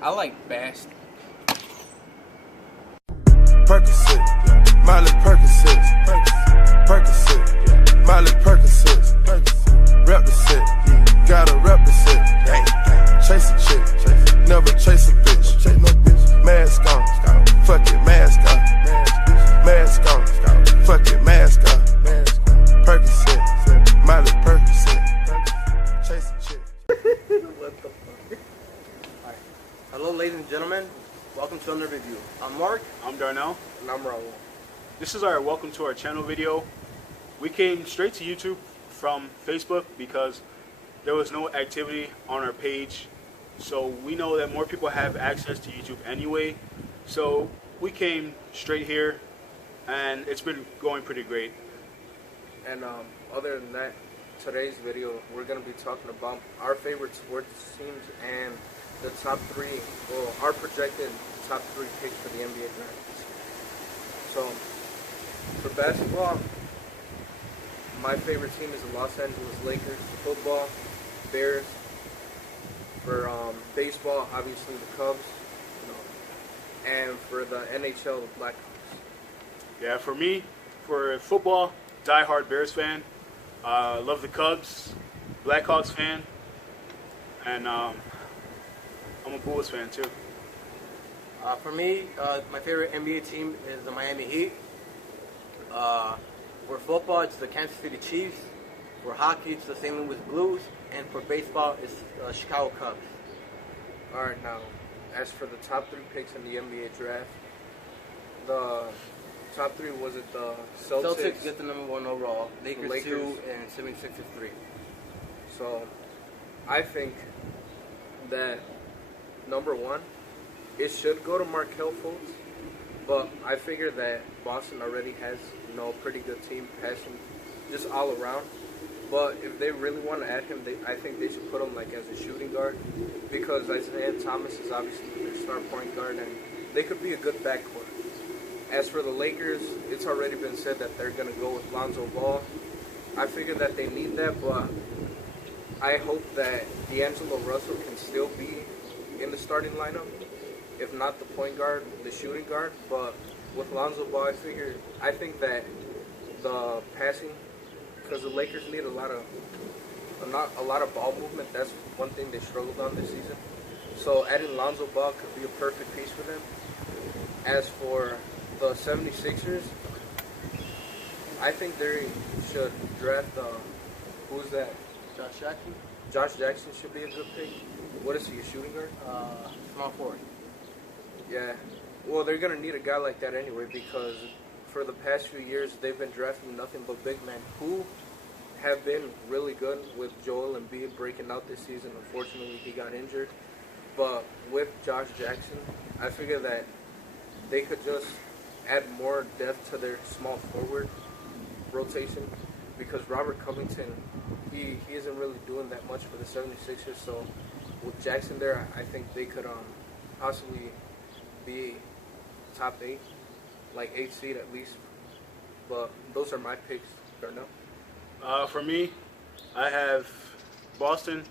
I like Bast. Percocet, Miley Percocet, Percocet, Miley Percocet, rep the set, gotta rep the set, chase a chick, never chase a bitch, mask on, fuck it, mask on, mask on, fuck it, mask on, Percocet, Miley Percocet, chase a chick. What the fuck? Alright. Hello, ladies and gentlemen. Welcome to another review. I'm Mark. I'm Darnell. And I'm Raul. This is our welcome to our channel video. We came straight to YouTube from Facebook because there was no activity on our page. So we know that more people have access to YouTube anyway. So we came straight here and it's been going pretty great. And other than that, today's video we're going to be talking about our favorite sports teams and the top three, well, our projected top three picks for the NBA draft. So, for basketball, my favorite team is the Los Angeles Lakers. Football, Bears. For baseball, obviously the Cubs. And for the NHL, the Blackhawks. Yeah, for me, for football, diehard Bears fan. Love the Cubs, Blackhawks fan, and I'm a Bulls fan too. For me, my favorite NBA team is the Miami Heat. For football, it's the Kansas City Chiefs. For hockey, it's the St. Louis Blues. And for baseball, it's Chicago Cubs. Alright, now, as for the top three picks in the NBA draft, the top three, was it the Celtics get the number one overall. Lakers 2 and 76ers 3. So, I think that number one, it should go to Markelle Fultz, but I figure that Boston already has, a pretty good team, passing just all around. But if they really want to add him, I think they should put him like as a shooting guard, because Isaiah Thomas is obviously their star point guard, and they could be a good backcourt. As for the Lakers, it's already been said that they're going to go with Lonzo Ball. I figure that they need that, but I hope that D'Angelo Russell can still be in the starting lineup. If not the point guard, the shooting guard. But with Lonzo Ball, I think that the passing, because the Lakers need a lot of ball movement. That's one thing they struggled on this season. So adding Lonzo Ball could be a perfect piece for them. As for the 76ers, I think they should draft, who's that? Josh Jackson? Josh Jackson should be a good pick. What is he, a shooting guard? Small forward. Yeah. Well, they're going to need a guy like that anyway, because for the past few years, they've been drafting nothing but big men who have been really good, with Joel Embiid breaking out this season. Unfortunately, he got injured. But with Josh Jackson, I figure that they could just add more depth to their small forward rotation, because Robert Covington, he isn't really doing that much for the 76ers. So with Jackson there, I think they could possibly be top 8, like 8th seed at least. But those are my picks. Darnell? For me, I have Boston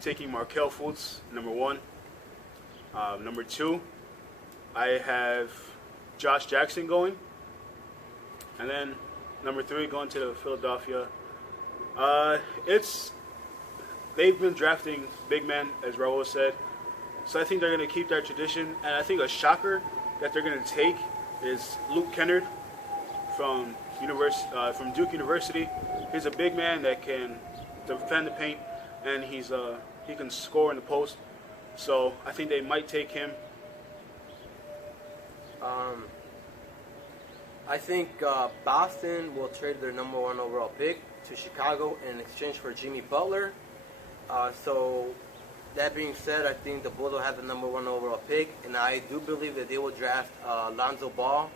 taking Markelle Fultz, number 1. Number 2, I have Josh Jackson going. And then number 3, going to Philadelphia. They've been drafting big men, as Raul said. So I think they're going to keep that tradition. And I think a shocker that they're going to take is Luke Kennard from Duke University. He's a big man that can defend the paint, and he can score in the post. So I think they might take him. I think Boston will trade their number one overall pick to Chicago in exchange for Jimmy Butler. So that being said, I think the Bulls will have the number one overall pick, and I do believe that they will draft Lonzo Ball.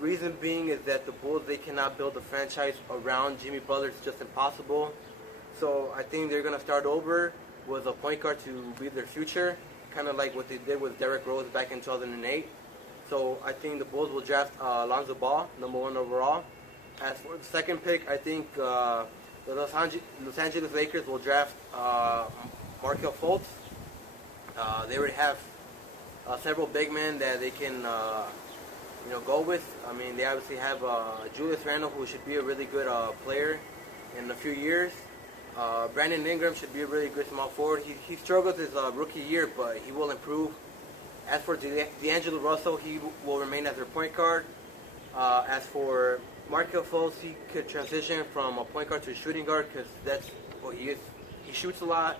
Reason being is that the Bulls, they cannot build a franchise around Jimmy Butler. It's just impossible. So I think they're going to start over with a point guard to be their future, kind of like what they did with Derrick Rose back in 2008. So I think the Bulls will draft Lonzo Ball, number one overall. As for the second pick, I think the Los Angeles Lakers will draft Markelle Fultz. They already have several big men that they can go with. I mean, they obviously have Julius Randle, who should be a really good player in a few years. Brandon Ingram should be a really good small forward. He struggled his rookie year, but he will improve. As for D'Angelo Russell, he will remain as their point guard. As for Markelle Fultz, he could transition from a point guard to a shooting guard because that's what he is. He shoots a lot.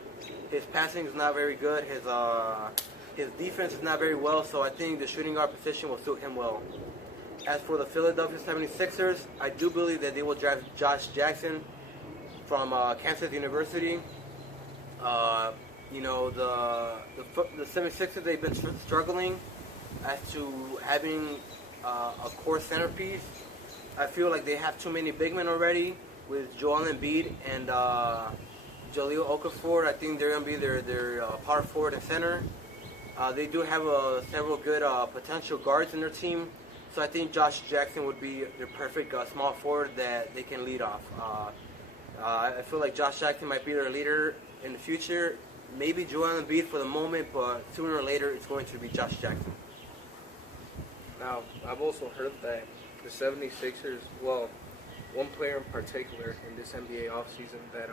His passing is not very good. His defense is not very well, so I think the shooting guard position will suit him well. As for the Philadelphia 76ers, I do believe that they will draft Josh Jackson from Kansas University. The 76ers, they've been struggling as to having a core centerpiece. I feel like they have too many big men already with Joel Embiid and Jahlil Okafor. I think they're going to be their power forward and center. They do have several good potential guards in their team. So I think Josh Jackson would be their perfect small forward that they can lead off. I feel like Josh Jackson might be their leader in the future. Maybe Joel Embiid for the moment, but sooner or later it's going to be Josh Jackson. Now, I've also heard that the 76ers, well, one player in particular in this NBA offseason, that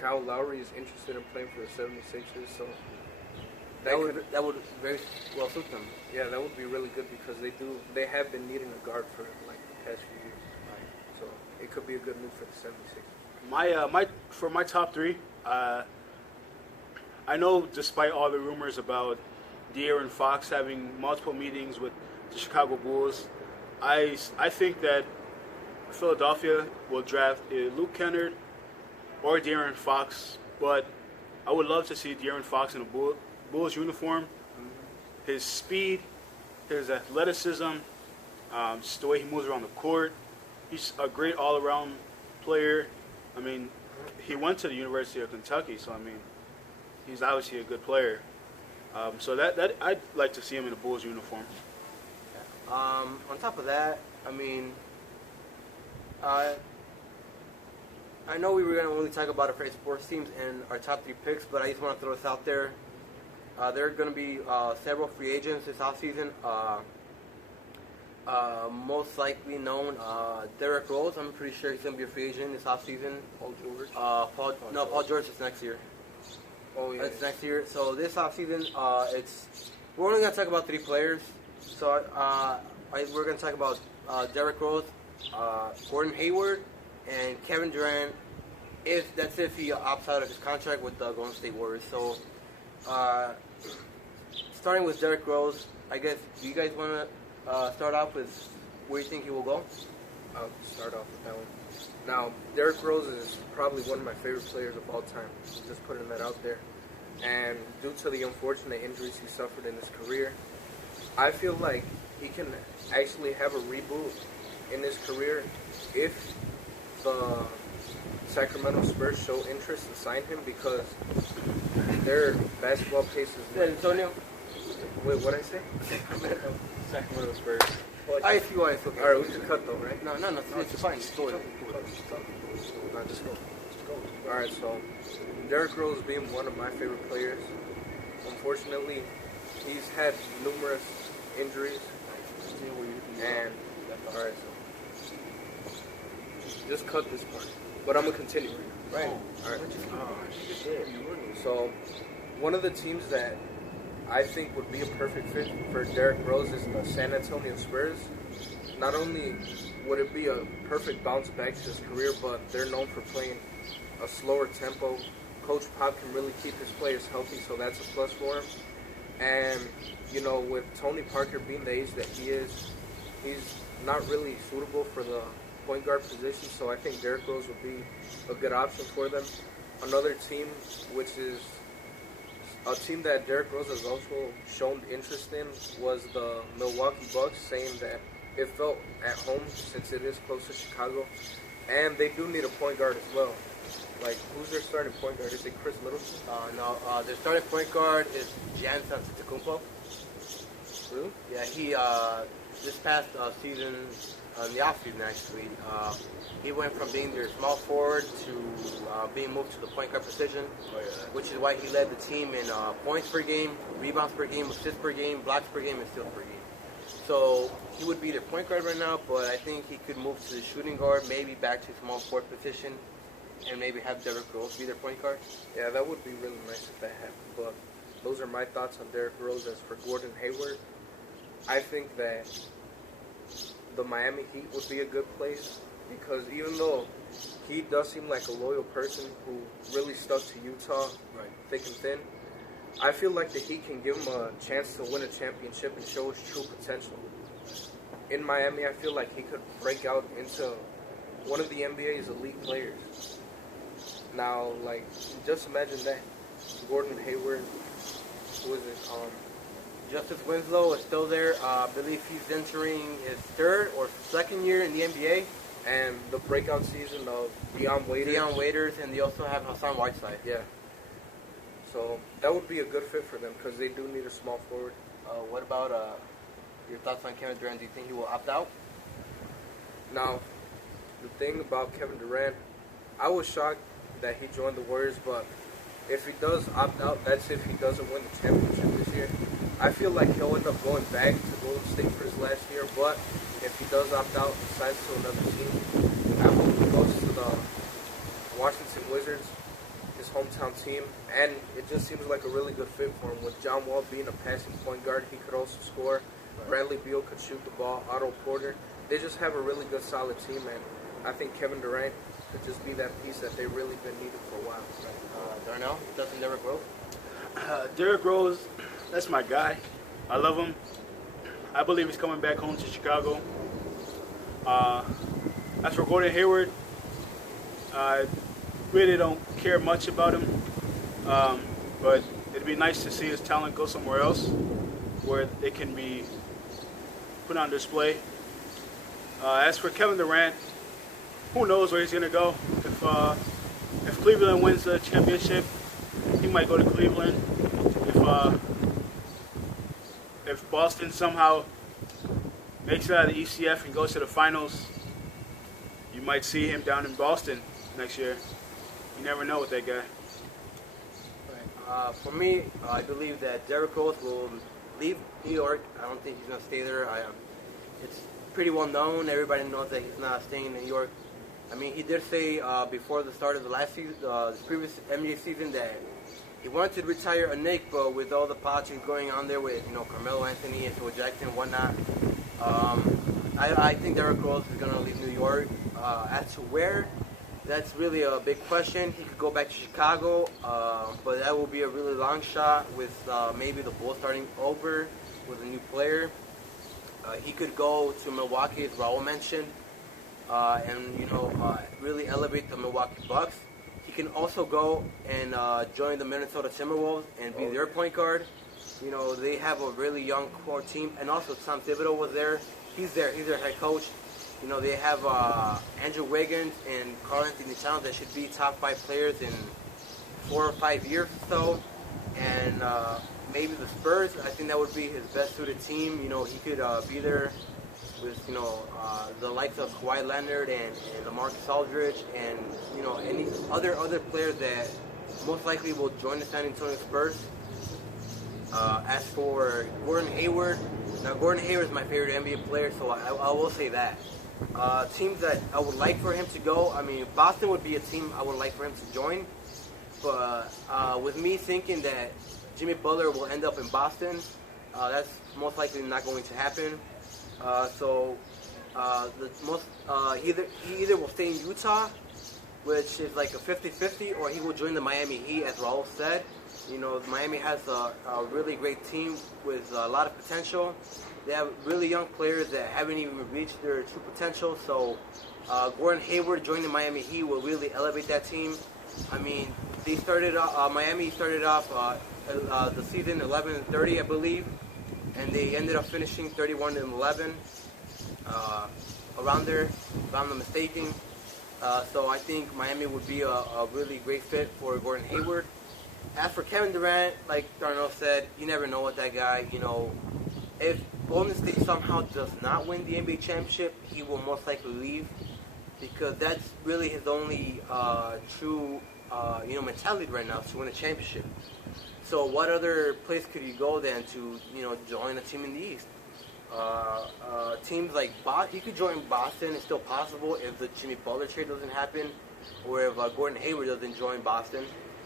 Kyle Lowry is interested in playing for the 76ers, so that would very well suit them. Yeah, that would be really good because they have been needing a guard for like the past few years. Right. So it could be a good move for the 76ers. For my top three, I know despite all the rumors about De'Aaron Fox having multiple meetings with the Chicago Bulls, I think that Philadelphia will draft Luke Kennard or De'Aaron Fox, but I would love to see De'Aaron Fox in a Bulls uniform. Mm-hmm. His speed, his athleticism, just the way he moves around the court. He's a great all-around player. I mean, he went to the University of Kentucky, so I mean, he's obviously a good player. So that I'd like to see him in a Bulls uniform. On top of that, I mean, I know we were going to only talk about our favorite sports teams and our top three picks, but I just want to throw this out there. There are going to be several free agents this offseason. Most likely known, Derrick Rose. I'm pretty sure he's going to be a free agent this offseason. Paul George? Paul George is next year. Oh, yeah. It's next year. So this offseason, we're only going to talk about three players. So we're going to talk about Derrick Rose, Gordon Hayward, and Kevin Durant. If he opts out of his contract with the Golden State Warriors. So starting with Derrick Rose, I guess, do you guys want to start off with where you think he will go? I'll start off with that one. Now, Derrick Rose is probably one of my favorite players of all time. Just putting that out there. And due to the unfortunate injuries he suffered in his career, I feel like he can actually have a reboot in his career if the Sacramento Spurs show interest and sign him, because their basketball pace is... San Antonio? Wait, what'd I say? Sacramento Spurs. I see why it's okay. Alright, we can cut though, right? No, it's fine. Just go. No, just go. Alright, so Derrick Rose being one of my favorite players, unfortunately, he's had numerous injuries. And, alright, so just cut this part. But I'm going to continue right now. Right? Alright. So, one of the teams that I think would be a perfect fit for Derrick Rose is the San Antonio Spurs. Not only would it be a perfect bounce back to his career, but they're known for playing a slower tempo. Coach Pop can really keep his players healthy, so that's a plus for him. And, with Tony Parker being the age that he is, he's not really suitable for the point guard position, so I think Derrick Rose would be a good option for them. Another team, which is a team that Derrick Rose has also shown interest in, was the Milwaukee Bucks, saying that it felt at home since it is close to Chicago. And they do need a point guard as well. Like, who's their starting point guard? Is it Chris Middleton? No, their starting point guard is Giannis Antetokounmpo. Really? Yeah, he this past season, in the offseason, actually. He went from being their small forward to being moved to the point guard position, which is why he led the team in points per game, rebounds per game, assists per game, blocks per game, and steals per game. So he would be their point guard right now, but I think he could move to the shooting guard, maybe back to small forward position, and maybe have Derrick Rose be their point guard. Yeah, that would be really nice if that happened. But those are my thoughts on Derrick Rose. As for Gordon Hayward, I think that the Miami Heat would be a good place because even though he does seem like a loyal person who really stuck to Utah, Right. thick and thin, I feel like the Heat can give him a chance to win a championship and show his true potential. In Miami, I feel like he could break out into one of the NBA's elite players. Now, like, just imagine that. Gordon Hayward, who is it? Justice Winslow is still there. I believe he's entering his third or second year in the NBA. And the breakout season of Deion Waiters. And they also have Hassan Whiteside. Yeah. So that would be a good fit for them because they do need a small forward. What about your thoughts on Kevin Durant? Do you think he will opt out? Now, the thing about Kevin Durant, I was shocked that he joined the Warriors, but if he does opt out, that's if he doesn't win the championship this year. I feel like he'll end up going back to Golden State for his last year, but if he does opt out and signs to another team, I hope he goes to the Washington Wizards, his hometown team, and it just seems like a really good fit for him. With John Wall being a passing point guard, he could also score. Bradley Beal could shoot the ball. Otto Porter. They just have a really good, solid team, and I think Kevin Durant could just be that piece that they've really been needing for a while. Darnell, doesn't Derrick Rose? Derrick Rose, that's my guy. I love him. I believe he's coming back home to Chicago. As for Gordon Hayward, I really don't care much about him. But it'd be nice to see his talent go somewhere else where it can be put on display. As for Kevin Durant, who knows where he's going to go. If Cleveland wins the championship, he might go to Cleveland. If Boston somehow makes it out of the ECF and goes to the finals, you might see him down in Boston next year. You never know with that guy. For me, I believe that Derrick Rose will leave New York. I don't think he's going to stay there. It's pretty well known. Everybody knows that he's not staying in New York. I mean, he did say before the start of the last season, the previous NBA season, that he wanted to retire a Knick, but with all the politics going on there with, Carmelo Anthony and Phil Jackson and whatnot, I think Derrick Rose is going to leave New York. As to where, that's really a big question. He could go back to Chicago, but that will be a really long shot with maybe the Bulls starting over with a new player. He could go to Milwaukee, as Raul mentioned, and really elevate the Milwaukee Bucks. He can also go and join the Minnesota Timberwolves and be their point guard. They have a really young core team, and also Tom Thibodeau was there. He's there. He's their head coach. They have Andrew Wiggins and Karl Anthony Towns that should be top 5 players in 4 or 5 years or so. And maybe the Spurs, I think that would be his best suited team. He could be there with, the likes of Kawhi Leonard and LaMarcus Aldridge and, any other players that most likely will join the San Antonio Spurs. As for Gordon Hayward, now Gordon Hayward is my favorite NBA player, so I will say that. Teams that I would like for him to go, I mean, Boston would be a team I would like for him to join. But with me thinking that Jimmy Butler will end up in Boston, that's most likely not going to happen. He either will stay in Utah, which is like a 50-50, or he will join the Miami Heat, as Raul said. Miami has a really great team with a lot of potential. They have really young players that haven't even reached their true potential. So Gordon Hayward joining the Miami Heat will really elevate that team. I mean, Miami started off the season 11-30, I believe, and they ended up finishing 31-11, around there, if I'm not mistaken. So I think Miami would be a really great fit for Gordon Hayward. As for Kevin Durant, like Darnell said, you never know with that guy. If Golden State somehow does not win the NBA championship, he will most likely leave, because that's really his only true mentality right now, is to win a championship. So what other place could you go then to join a team in the East? Teams like Boston, he could join Boston. It's still possible if the Jimmy Butler trade doesn't happen, or if Gordon Hayward doesn't join Boston.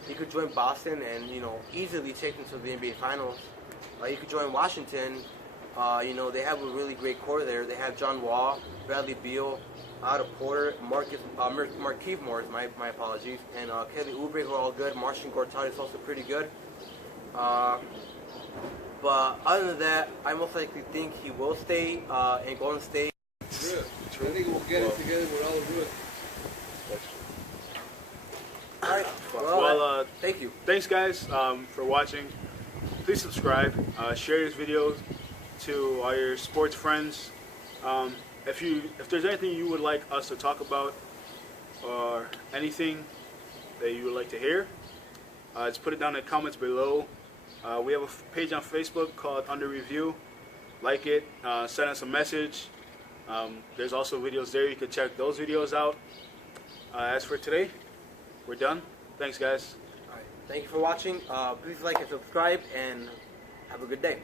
He could join Boston and easily take them to the NBA Finals. He could join Washington. They have a really great core there. They have John Wall, Bradley Beal, Otto Porter, Markieff Morris, my apologies, and Kelly Oubre, who are all good. Marcin Gortat is also pretty good. But other than that, I most likely think he will stay in Golden State. Yeah, I think we'll get it together with all of it. All right. Well, thank you. Thanks, guys, for watching. Please subscribe. Share this video to all your sports friends. If there's anything you would like us to talk about, or anything that you would like to hear, just put it down in the comments below. We have a page on Facebook called Under Review. Like it, send us a message. There's also videos there. You can check those videos out. As for today, we're done. Thanks, guys. All right. Thank you for watching. Please like and subscribe, and have a good day.